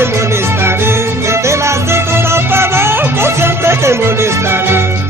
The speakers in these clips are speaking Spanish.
te molestaré, desde la cintura para abajo siempre te molestaré.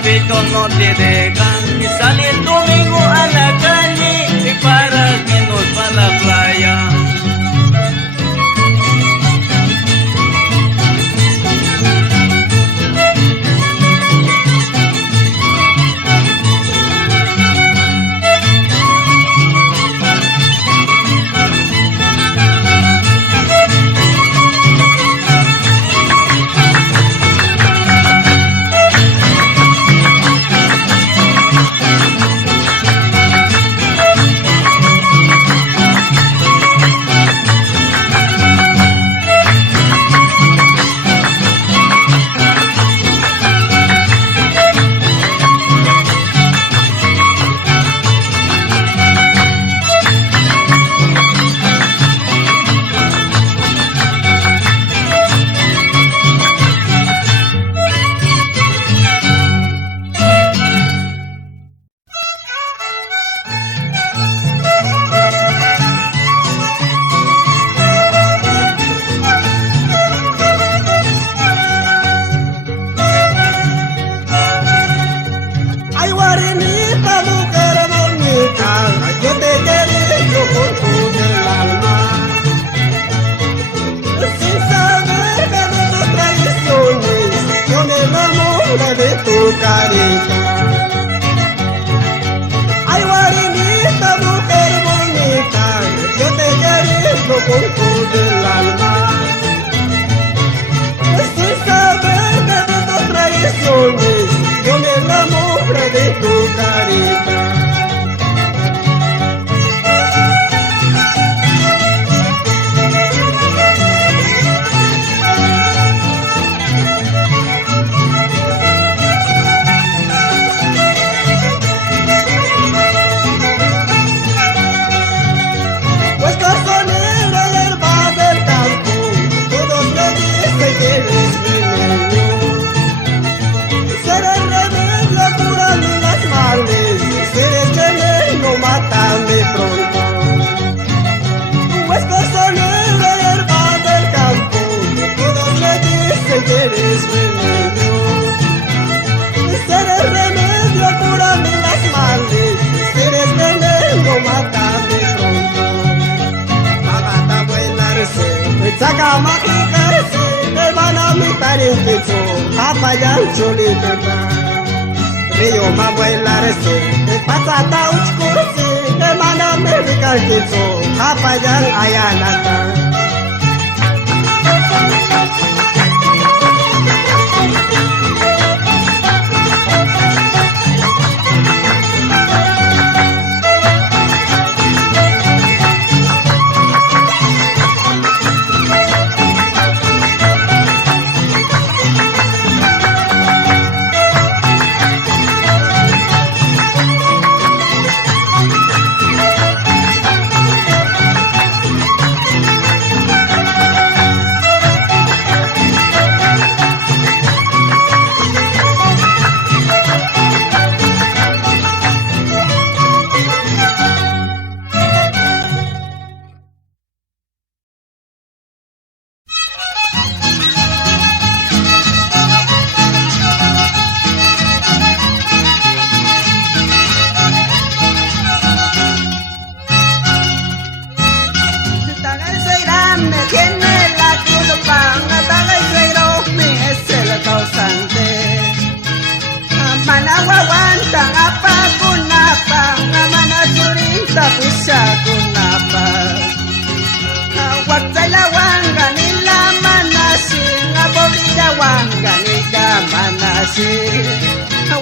papito no te dejan ni salir domingo a la calle y para que nos va a la playa. De tu carita. Ay, guarinita, mujer bonita, yo te quiero con todo el alma. Sin saber de tus traiciones, yo me enamoré de tu carita. Eres remedio, eres remedio, cúrame las males, eres veneno, mátame pronto. Abata bailarse, me saca maquicarse, me van a mitar en techo, apayan cholita. Río ma bailarse, me pasa tauchkurse, me van a mitar en techo, apayan ayanata.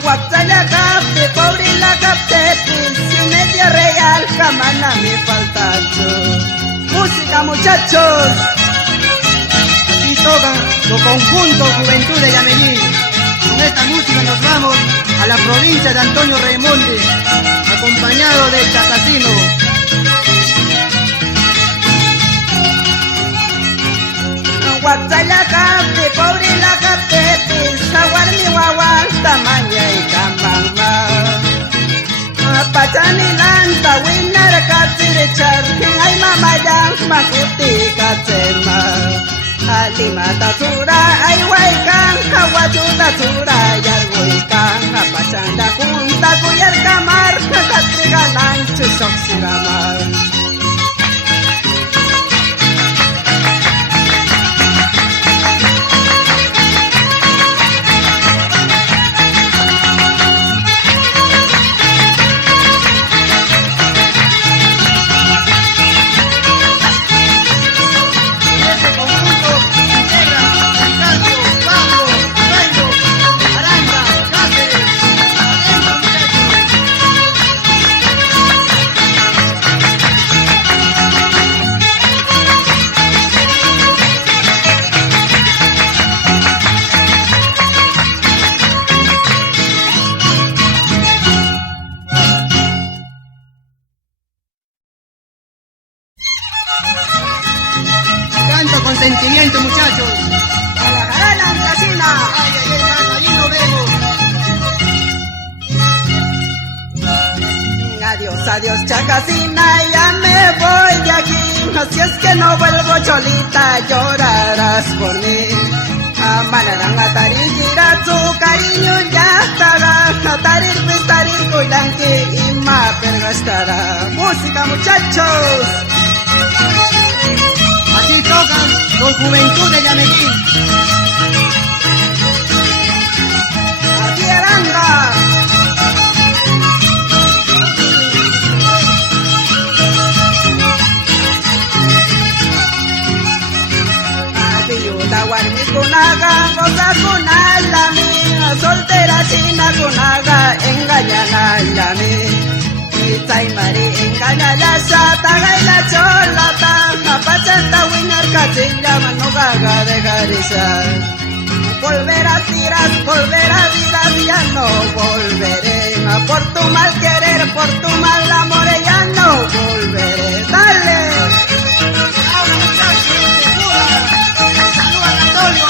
Guaptala capte, pobre la capte, sin media real, camana me faltacho. Música, muchachos. Aquí tocan los conjuntos Juventud de Yamelín. Con esta música nos vamos a la provincia de Antonio Raimonde, acompañado del Chacacino. Guaptala capte, pobre la capte, saguar mi guagua, tamaña y camama. Pachani lanta, winar katsire charkin, ay mamaya, makuti katsema. Alima tatsura, ay waikan, kawachu tatsura, yarwaikan, Pachanda junta kuyar kamar Katiga nanchu soksiramar Este conjunto integra Ricardo, Pablo, Pedro, Aranda, Cáceres. Atento, muchachos. Canto con sentimiento, muchachos. A la jarana casina Ay, ay, ay, mano, allí nos vemos. Adiós, adiós chacasina, ya me voy de aquí. Si es que no vuelvo cholita, llorarás por mí. Amanarang atarin kiratsu, cariño ya estará. Atarir pistarir kuilanki, ima pergastará. Música muchachos. Así tocan los Juventud de Yamelín. Aquí Aranda. Ayuda warmi kunaga, goza kunalami, soltera china kunaga, engañan a mí. Itzay mari engaña la chata, la cholata, apachanta winar cachilla, manogaga de garizar. Volver a tirar, volver a tirar, ya no volveré. Por tu mal querer, por tu mal amor, ya no volveré. Dale. Ahora, muchachos, de Cuba. Saluda a Antonio.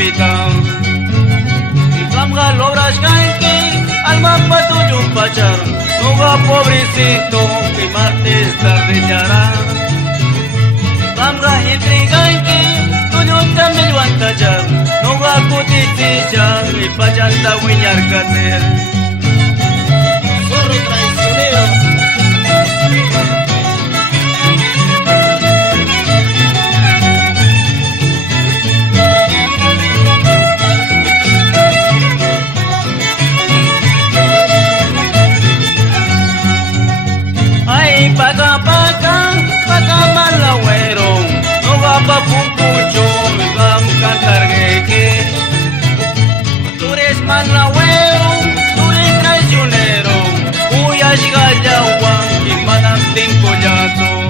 capitán. Y camga logras ganki, alma pa tuyo pachar, no va pobrecito, que martes tarde yará. Camga intriganki, tuyo también van callar, no va cutitilla, y pachanta huiñar cater. Zorro traicionero. Ay, paca malagüero, no va pa pumpucho, y vamos a cantar que tú eres malagüero, tú eres traicionero, uyas gallagua, y manantin collazo.